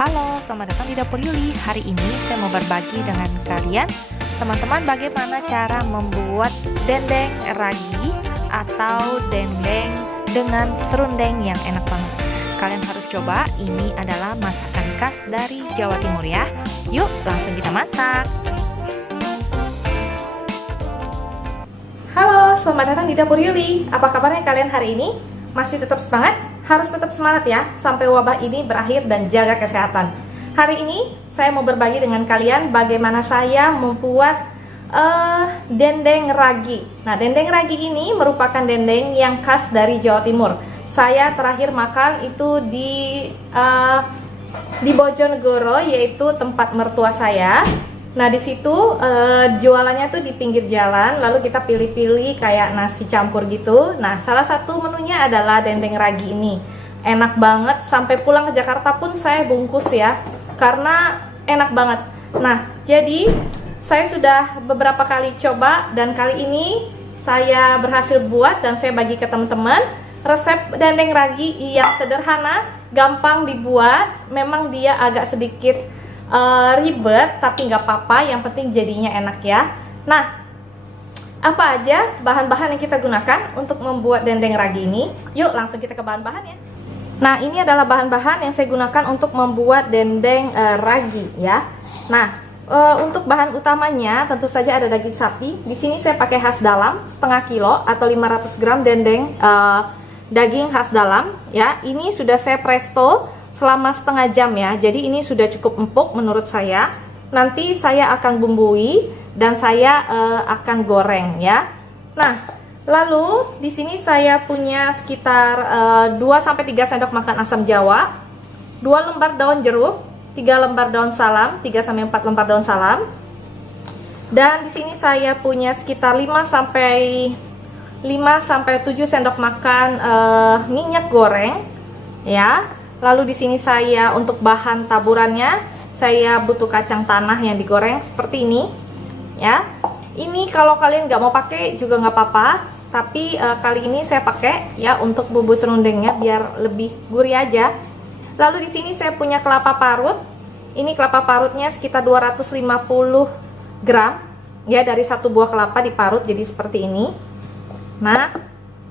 Halo, selamat datang di Dapur Yuli. Hari ini saya mau berbagi dengan kalian, teman-teman, bagaimana cara membuat dendeng ragi atau dendeng dengan serundeng yang enak banget. Kalian harus coba, ini adalah masakan khas dari Jawa Timur ya. Yuk, langsung kita masak. Halo, selamat datang di Dapur Yuli. Apa kabarnya kalian hari ini? Masih tetap semangat? Harus tetap semangat ya, sampai wabah ini berakhir dan jaga kesehatan. Hari ini saya mau berbagi dengan kalian bagaimana saya membuat dendeng ragi. Nah, dendeng ragi ini merupakan dendeng yang khas dari Jawa Timur. Saya terakhir makan itu di Bojonegoro, yaitu tempat mertua saya. Nah, di situ jualannya tuh di pinggir jalan, lalu kita pilih-pilih kayak nasi campur gitu. Nah, salah satu menunya adalah dendeng ragi ini. Enak banget, sampai pulang ke Jakarta pun saya bungkus ya, karena enak banget. Nah, jadi saya sudah beberapa kali coba dan kali ini saya berhasil buat dan saya bagi ke teman-teman. Resep dendeng ragi yang sederhana, gampang dibuat, memang dia agak sedikit ribet, tapi nggak apa-apa, yang penting jadinya enak ya. Nah, apa aja bahan-bahan yang kita gunakan untuk membuat dendeng ragi ini? Yuk langsung kita ke bahan-bahannya. Nah, ini adalah bahan-bahan yang saya gunakan untuk membuat dendeng ragi ya. Nah, untuk bahan utamanya tentu saja ada daging sapi. Di sini saya pakai khas dalam setengah kilo atau 500 gram dendeng daging khas dalam ya. Ini sudah saya presto selama setengah jam ya, jadi ini sudah cukup empuk menurut saya. Nanti saya akan bumbui dan saya akan goreng ya. Nah, lalu di sini saya punya sekitar 2-3 sendok makan asam jawa, 2 lembar daun jeruk, 3 lembar daun salam, 3-4 lembar daun salam. Dan di sini saya punya sekitar 5-7 sendok makan minyak goreng ya. Lalu di sini saya untuk bahan taburannya saya butuh kacang tanah yang digoreng seperti ini ya. Ini kalau kalian nggak mau pakai juga nggak apa-apa, tapi kali ini saya pakai ya untuk bumbu serundengnya biar lebih gurih aja. Lalu di sini saya punya kelapa parut. Ini kelapa parutnya sekitar 250 gram ya, dari satu buah kelapa diparut jadi seperti ini. Nah,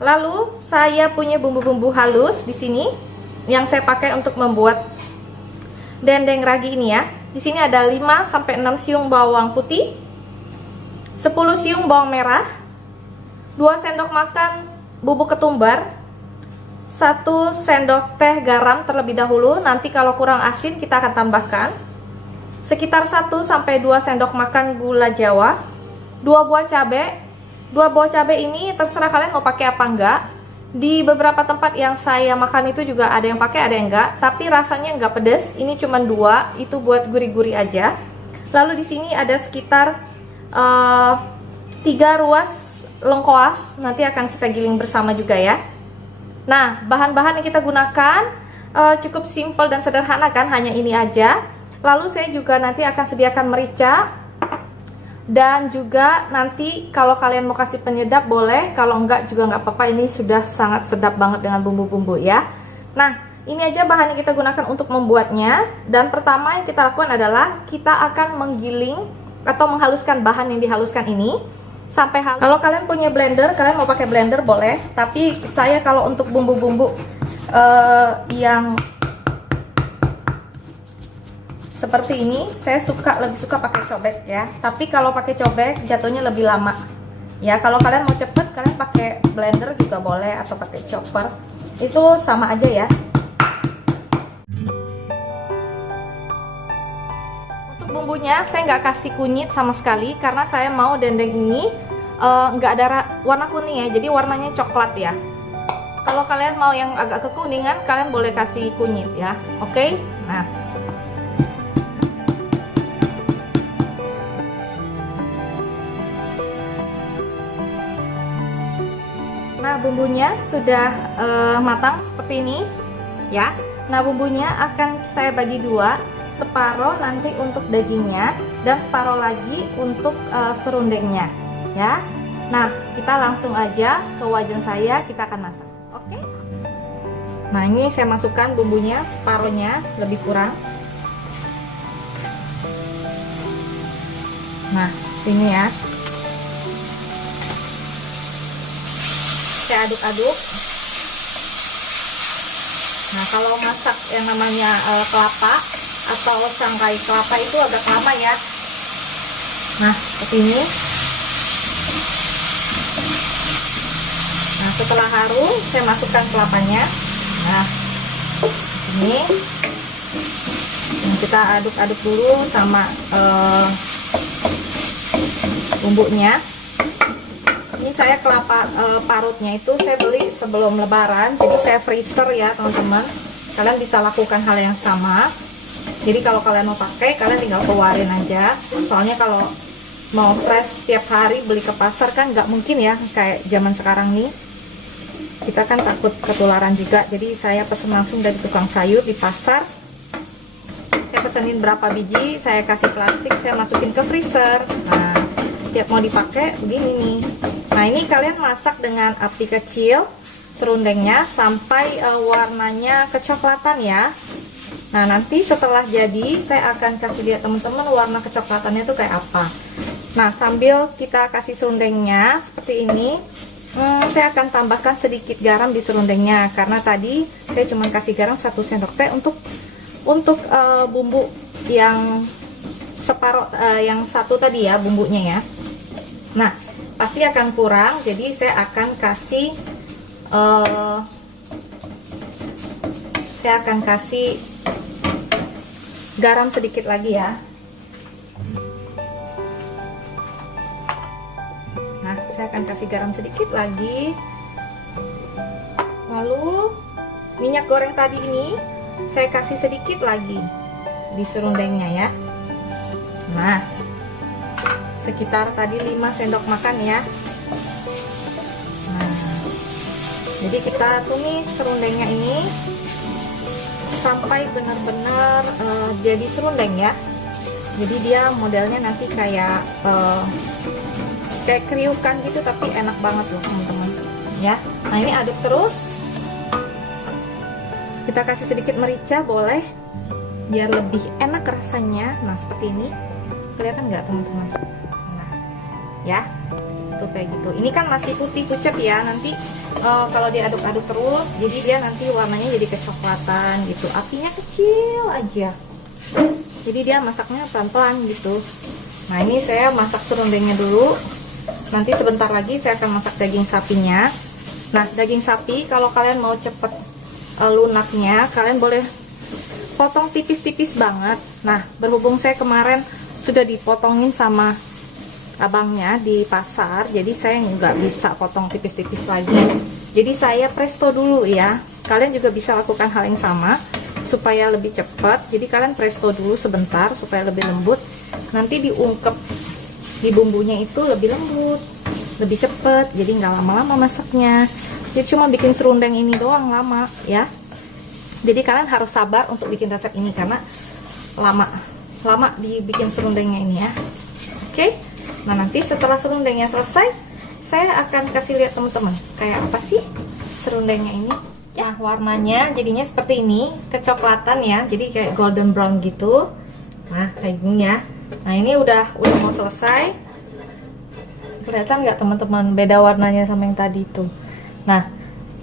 lalu saya punya bumbu-bumbu halus di sini yang saya pakai untuk membuat dendeng ragi ini ya. Di sini ada 5-6 siung bawang putih, 10 siung bawang merah, 2 sendok makan bubuk ketumbar, 1 sendok teh garam terlebih dahulu. Nanti kalau kurang asin kita akan tambahkan. Sekitar 1-2 sendok makan gula jawa, 2 buah cabai. 2 buah cabai ini terserah kalian mau pakai apa enggak. Di beberapa tempat yang saya makan itu juga ada yang pakai, ada yang enggak, tapi rasanya enggak pedes. Ini cuma 2, itu buat gurih-gurih aja. Lalu di sini ada sekitar 3 ruas lengkoas, nanti akan kita giling bersama juga ya. Nah, bahan-bahan yang kita gunakan cukup simple dan sederhana kan, hanya ini aja. Lalu saya juga nanti akan sediakan merica. Dan juga nanti kalau kalian mau kasih penyedap boleh, kalau enggak juga nggak apa-apa. Ini sudah sangat sedap banget dengan bumbu-bumbu ya. Nah, ini aja bahan yang kita gunakan untuk membuatnya. Dan pertama yang kita lakukan adalah kita akan menggiling atau menghaluskan bahan yang dihaluskan ini sampai halus. Kalau kalian punya blender, kalian mau pakai blender boleh. Tapi saya kalau untuk bumbu-bumbu yang seperti ini, saya lebih suka pakai cobek ya. Tapi kalau pakai cobek jatuhnya lebih lama ya. Kalau kalian mau cepet, kalian pakai blender juga boleh atau pakai chopper, itu sama aja ya. Untuk bumbunya saya nggak kasih kunyit sama sekali karena saya mau dendeng ini nggak ada warna kuning ya, jadi warnanya coklat ya. Kalau kalian mau yang agak kekuningan, kalian boleh kasih kunyit ya. Oke. Nah, bumbunya sudah matang seperti ini ya. Nah, bumbunya akan saya bagi 2, separuh nanti untuk dagingnya dan separuh lagi untuk serundengnya ya. Nah, kita langsung aja ke wajan saya, kita akan masak. Oke. Nah, ini saya masukkan bumbunya separuhnya, lebih kurang Nah, ini ya. Saya aduk-aduk. Nah, kalau masak yang namanya kelapa atau sangkai kelapa itu agak lama ya. Nah, seperti ini. Nah, setelah harum, saya masukkan kelapanya. Nah, ini kita aduk-aduk dulu sama bumbunya. Ini saya kelapa parutnya itu saya beli sebelum lebaran, jadi saya freezer ya teman-teman. Kalian bisa lakukan hal yang sama. Jadi kalau kalian mau pakai, kalian tinggal keluarin aja. Soalnya kalau mau fresh setiap hari beli ke pasar kan nggak mungkin ya, kayak zaman sekarang nih. Kita kan takut ketularan juga, jadi saya pesen langsung dari tukang sayur di pasar. Saya pesenin berapa biji, saya kasih plastik, saya masukin ke freezer. Nah, tiap mau dipakai begini nih. Nah, ini kalian masak dengan api kecil serundengnya sampai warnanya kecoklatan ya. Nah, nanti setelah jadi saya akan kasih lihat teman-teman warna kecoklatannya tuh kayak apa. Nah, sambil kita kasih serundengnya seperti ini, saya akan tambahkan sedikit garam di serundengnya karena tadi saya cuma kasih garam 1 sendok teh untuk bumbu yang separuh yang satu tadi ya bumbunya ya. Nah, pasti akan kurang, jadi saya akan kasih garam sedikit lagi ya. Nah, saya akan kasih garam sedikit lagi. Lalu minyak goreng tadi ini saya kasih sedikit lagi di serundengnya ya. Nah, sekitar tadi 5 sendok makan ya. Nah, jadi kita tumis serundengnya ini sampai benar-benar jadi serundeng ya. Jadi dia modelnya nanti kayak kriukan gitu, tapi enak banget loh teman-teman ya. Nah, ini aduk terus. Kita kasih sedikit merica boleh biar lebih enak rasanya. Nah, seperti ini kelihatan nggak teman-teman? Nah ya, tuh kayak gitu. Ini kan masih putih pucet ya, nanti kalau diaduk-aduk terus jadi dia nanti warnanya jadi kecoklatan gitu. Apinya kecil aja, jadi dia masaknya pelan-pelan gitu. Nah, ini saya masak serundengnya dulu, nanti sebentar lagi saya akan masak daging sapinya. Nah, daging sapi kalau kalian mau cepet lunaknya, kalian boleh potong tipis-tipis banget. Nah, berhubung saya kemarin sudah dipotongin sama abangnya di pasar, jadi saya nggak bisa potong tipis-tipis lagi. Jadi saya presto dulu ya. Kalian juga bisa lakukan hal yang sama supaya lebih cepat. Jadi kalian presto dulu sebentar supaya lebih lembut. Nanti diungkep di bumbunya itu lebih lembut, lebih cepat. Jadi nggak lama-lama masaknya. Jadi cuma bikin serundeng ini doang lama ya. Jadi kalian harus sabar untuk bikin resep ini karena lama dibikin serundengnya ini ya. Oke. Nah, nanti setelah serundengnya selesai, saya akan kasih lihat teman-teman kayak apa sih serundengnya ini. Nah, warnanya jadinya seperti ini, kecoklatan ya. Jadi kayak golden brown gitu. Nah, kayak gini ya. Nah, ini udah mau selesai. Kelihatan nggak teman-teman beda warnanya sama yang tadi itu? Nah,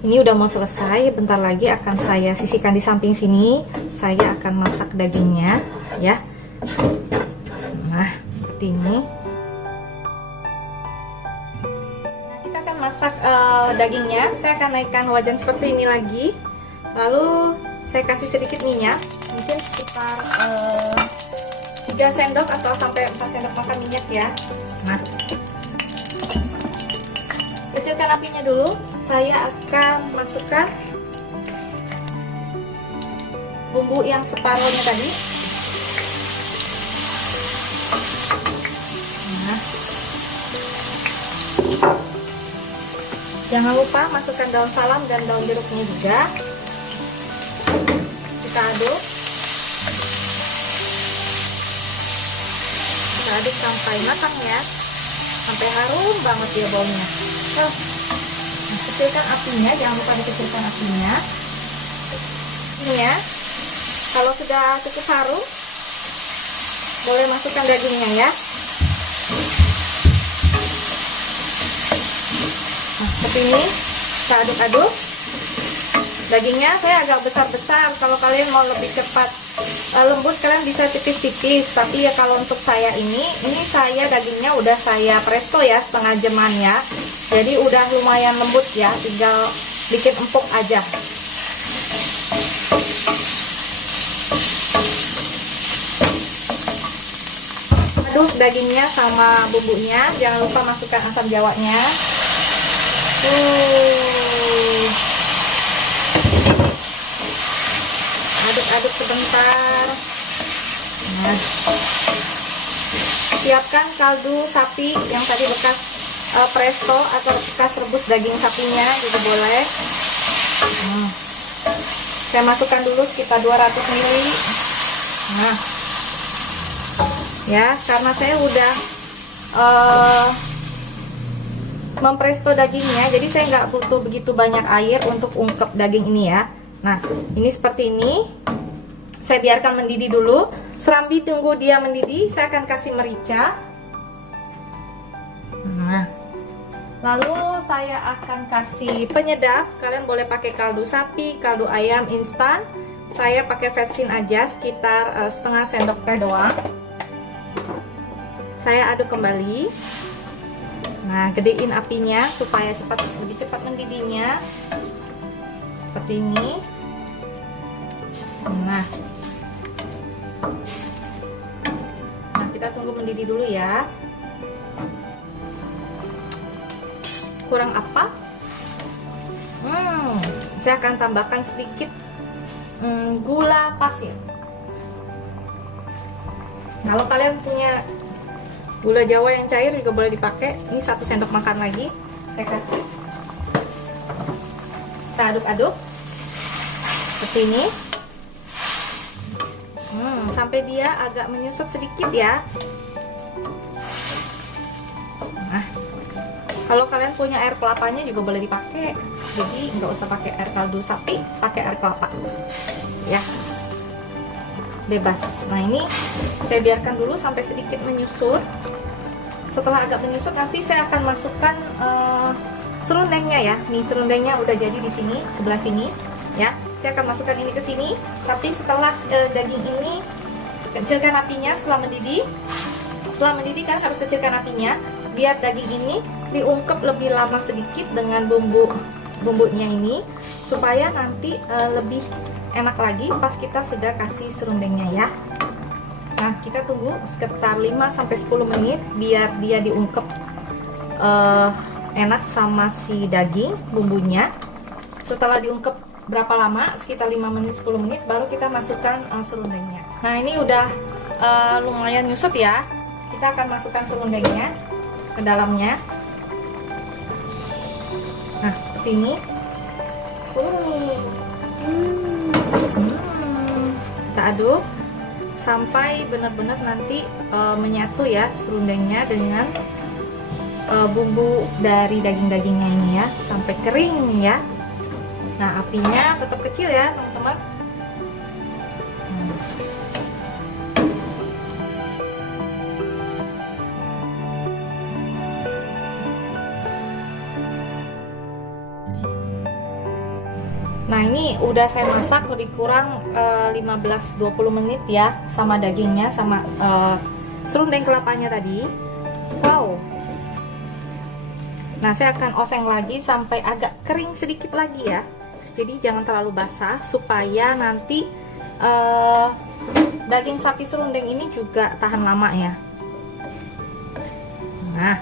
ini udah mau selesai. Bentar lagi akan saya sisihkan di samping sini. Saya akan masak dagingnya ya. Nah, seperti ini. Nah, kita akan masak dagingnya. Saya akan naikkan wajan seperti ini lagi. Lalu saya kasih sedikit minyak, mungkin sekitar 3 sendok atau sampai 4 sendok makan minyak ya. Nah, kecilkan apinya dulu. Saya akan masukkan bumbu yang separuhnya tadi. Nah, jangan lupa masukkan daun salam dan daun jeruknya juga. Kita aduk. Kita aduk sampai matang ya, sampai harum banget ya baunya. Nah, kecilkan apinya, jangan lupa dikecilkan apinya. Ini ya. Kalau sudah cukup harum, boleh masukkan dagingnya ya. Nah, seperti ini kita aduk-aduk. Dagingnya saya agak besar-besar, kalau kalian mau lebih cepat lembut kalian bisa tipis-tipis, tapi ya kalau untuk saya ini saya dagingnya udah saya presto ya, setengah jaman ya, jadi udah lumayan lembut ya, tinggal bikin empuk aja. Aduk dagingnya sama bumbunya, jangan lupa masukkan asam jawanya. Aduk-aduk sebentar. Nah, siapkan kaldu sapi yang tadi bekas presto atau bekas rebus daging sapinya juga boleh. Saya masukkan dulu sekitar 200 ml. Nah, ya karena saya udah mempresto dagingnya, jadi saya nggak butuh begitu banyak air untuk ungkep daging ini ya. Nah, ini seperti ini. Saya biarkan mendidih dulu. Serambi tunggu dia mendidih, saya akan kasih merica. Nah, lalu saya akan kasih penyedap. Kalian boleh pakai kaldu sapi, kaldu ayam instan. Saya pakai vetsin aja, sekitar setengah sendok teh doang. Saya aduk kembali. Nah, gedein apinya supaya lebih cepat mendidihnya. Seperti ini. Nah, kita tunggu mendidih dulu ya. Kurang apa? Saya akan tambahkan sedikit gula pasir. Kalau kalian punya gula Jawa yang cair juga boleh dipakai. Ini 1 sendok makan lagi saya kasih. Kita aduk-aduk seperti ini. Sampai dia agak menyusut sedikit ya. Nah, kalau kalian punya air kelapanya juga boleh dipakai, jadi nggak usah pakai air kaldu sapi, pakai air kelapa ya, bebas. Nah, ini saya biarkan dulu sampai sedikit menyusut. Setelah agak menyusut, nanti saya akan masukkan serundengnya ya. Nih, serundengnya udah jadi di sini, sebelah sini ya. Saya akan masukkan ini ke sini, tapi setelah daging ini kecilkan apinya setelah mendidih. Setelah mendidih kan harus kecilkan apinya biar daging ini diungkep lebih lama sedikit dengan bumbunya ini, supaya nanti lebih enak lagi pas kita sudah kasih serundengnya ya. Nah, kita tunggu sekitar 5-10 menit biar dia diungkep enak sama si daging bumbunya. Setelah diungkep berapa lama, sekitar 5 menit 10 menit, baru kita masukkan serundengnya. Nah, ini udah lumayan nyusut ya. Kita akan masukkan serundengnya ke dalamnya. Nah, seperti ini. Kita aduk sampai benar-benar nanti menyatu ya serundengnya dengan bumbu dari daging-dagingnya ini ya, sampai kering ya. Nah, apinya tetap kecil ya teman-teman. Nah, ini udah saya masak lebih kurang 15-20 menit ya, sama dagingnya, sama serundeng kelapanya tadi. Wow. Nah, saya akan oseng lagi sampai agak kering sedikit lagi ya. Jadi jangan terlalu basah supaya nanti daging sapi serundeng ini juga tahan lama ya. Nah,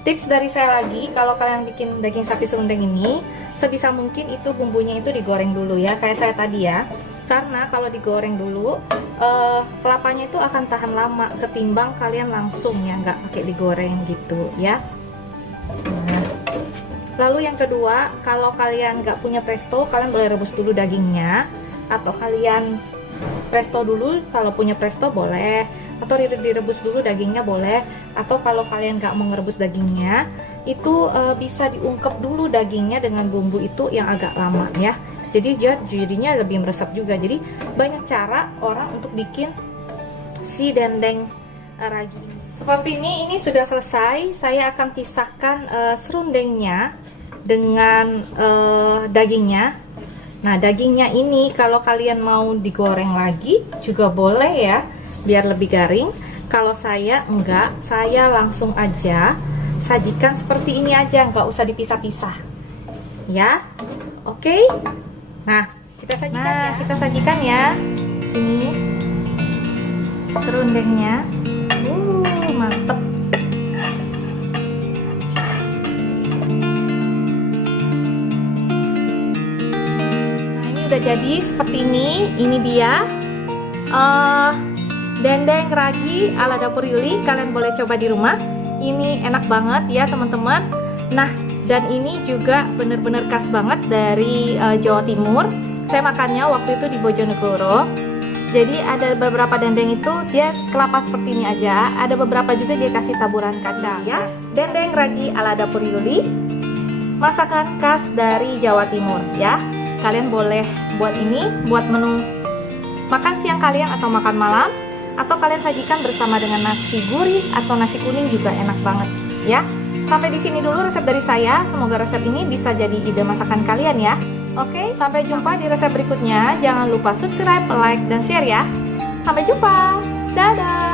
tips dari saya lagi, kalau kalian bikin daging sapi serundeng ini, sebisa mungkin itu bumbunya itu digoreng dulu ya, kayak saya tadi ya. Karena kalau digoreng dulu, kelapanya itu akan tahan lama ketimbang kalian langsung ya, nggak pakai digoreng gitu ya. Nah, lalu yang kedua, kalau kalian nggak punya presto, kalian boleh rebus dulu dagingnya, atau kalian presto dulu kalau punya presto boleh, atau direbus dulu dagingnya boleh, atau kalau kalian nggak mau ngerebus dagingnya, itu bisa diungkep dulu dagingnya dengan bumbu itu yang agak lama ya. Jadi jadinya lebih meresap juga. Jadi banyak cara orang untuk bikin si dendeng ragi. Seperti ini sudah selesai. Saya akan pisahkan serundengnya dengan dagingnya. Nah, dagingnya ini kalau kalian mau digoreng lagi juga boleh ya, biar lebih garing. Kalau saya enggak, saya langsung aja sajikan seperti ini aja, nggak usah dipisah-pisah. Ya, oke. Nah, kita sajikan ya. Sini serundengnya. Mantep. Udah jadi seperti ini. Ini dia dendeng ragi ala dapur Yuli. Kalian boleh coba di rumah. Ini enak banget ya teman-teman. Nah, dan ini juga bener-bener khas banget dari Jawa Timur. Saya makannya waktu itu di Bojonegoro. Jadi ada beberapa dendeng itu dia kelapa seperti ini aja. Ada beberapa juga dia kasih taburan kacang ya. Dendeng ragi ala dapur Yuli, masakan khas dari Jawa Timur ya. Kalian boleh buat ini buat menu makan siang kalian atau makan malam, atau kalian sajikan bersama dengan nasi gurih atau nasi kuning juga enak banget ya. Sampai di sini dulu resep dari saya. Semoga resep ini bisa jadi ide masakan kalian ya. Oke, sampai jumpa di resep berikutnya. Jangan lupa subscribe, like, dan share ya. Sampai jumpa. Dadah.